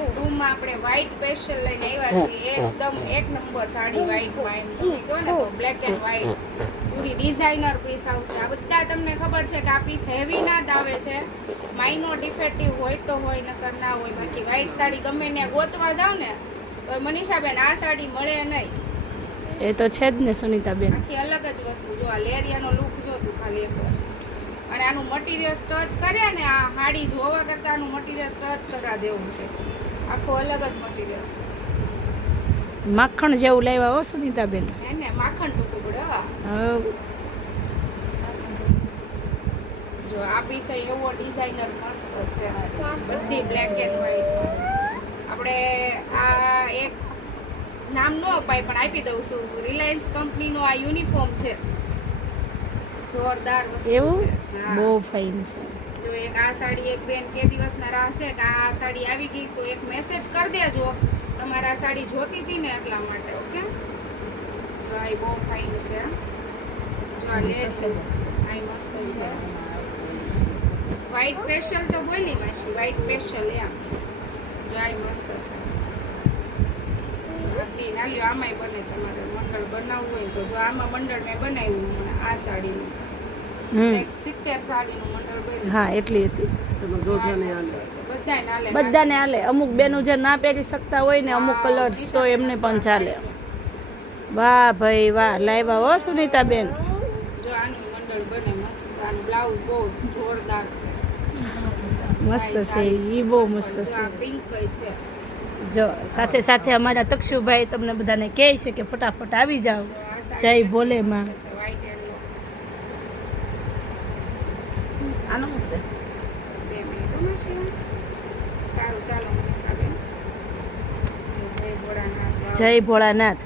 ટૂમાં આપણે white special લઈને આવ્યા છીએ. એકદમ એક નંબર સાડી વ્હાઈટમાં એમ તમે કહો ને તો બ્લેક એન્ડ વ્હાઈટ પૂરી ડિઝાઇનર પીસ આવશે. આ બધા તમને ખબર છે કે આ પીસ હેવી ના જ આવે છે. માઇનો ડિફેક્ટિવ હોય તો હોય, નકર ના હોય. બાકી વ્હાઈટ સાડી ગમે ત્યાં ગોતવા જાવ ને તો મનીષાબેન આ સાડી મળે નહીં. એ તો છે જ ને સુનીતાબેન. આખી અલગ જ વસ્તુ. જો આ લેરિયાનો લુક જો તું ખાલી એકવાર. અને આનું મટીરિયલ ટચ કર્યા ને આ હાડી જોવા કરતા આનું મટીરિયલ ટચ કરવા જેવું છે. આખું અલગ જ મટીરિયલ છે. માખણ જેવું લાવ્યા હો સુનીતાબેન. હે ને માખણ ટૂંકું પડે. હવ. જો આ પીસ એવો ડિઝાઇનર મસ્ત છે. બધી બ્લેક એન્ડ વ્હાઈટ. આપણે આ એક નામ ન અપાય પણ આપી દઉં છું. રિલાયન્સ કંપનીનો આ યુનિફોર્મ છે. જોરદાર વસ્તુ એવું છે. હા. બહુ ફાઇન છે. જો એક આ સાડી એક બેન કે દિવસના રાહ છે કે આ સાડી આવી ગઈ તો એક મેસેજ કરી દેજો તમારે આ સાડી જોતી હતી ને એટલા માટે. ઓકે. જો આ બહુ ફાઇન છે. જો આ લેરી આ મસ્ત છે. વ્હાઈટ સ્પેશિયલ તો બોલી માસી. વ્હાઈટ સ્પેશિયલ એમ. જો આ મસ્ત છે. આટલી નાલ્યો આમાંય બને. તમારે મંડળ બનાવવું હોય તો જો આમાં મંડળ મેં બનાવ્યું હમણાં આ સાડીનું. 70 સાડીનું મંડળ બન્યું. હા એટલી હતી. બધાય બધાને હાલે. અમુક બેનું જે ના પહેરી શકતા હોય ને અમુક કલર્સ તો એમને પણ ચાલે. વાહ ભાઈ વાહ લાવ્યા હો સુનીતાબેન. જો આનું મંડળ બને મસ્ત. આનું બ્લાઉઝ બહુ જોરદાર છે. મસ્ત છે. ઈ બહુ મસ્ત છે. પિંક છે. જો સાથે સાથે અમારા તક્ષુભાઈ તમને બધાને કહે છે કે ફટાફટ આવી જાઓ. જય ભોલેમાં. વ્હાઈટ એન્ડ આનું છે 2 મિનિટ સારું ચાલો મનીષાબેન. જય ભોળાનાથ. જય ભોળાનાથ.